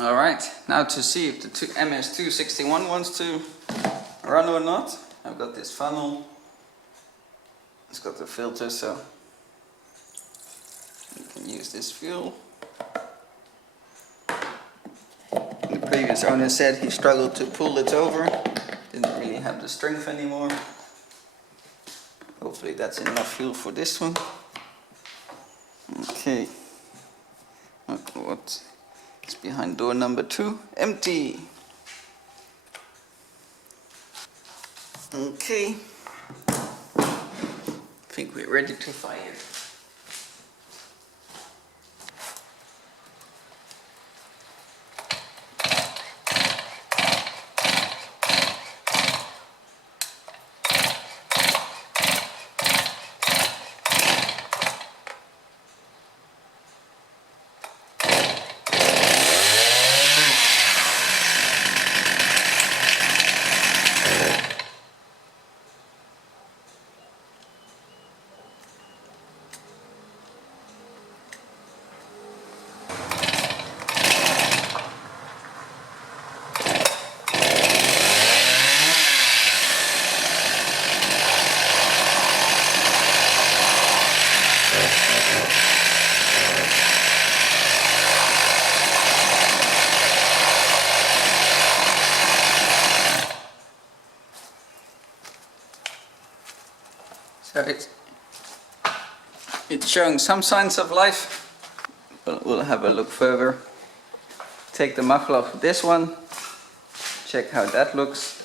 Alright, now to see if the MS261 wants to run or not. I've got this funnel. It's got the filter, so you can use this fuel. The previous owner said he struggled to pull it over. Didn't really have the strength anymore. Hopefully that's enough fuel for this one. Okay. What is behind door number 2? Empty. Okay. I think we're ready to fire. So it's showing some signs of life, but we'll have a look further. Take the muffler off this one, check how that looks.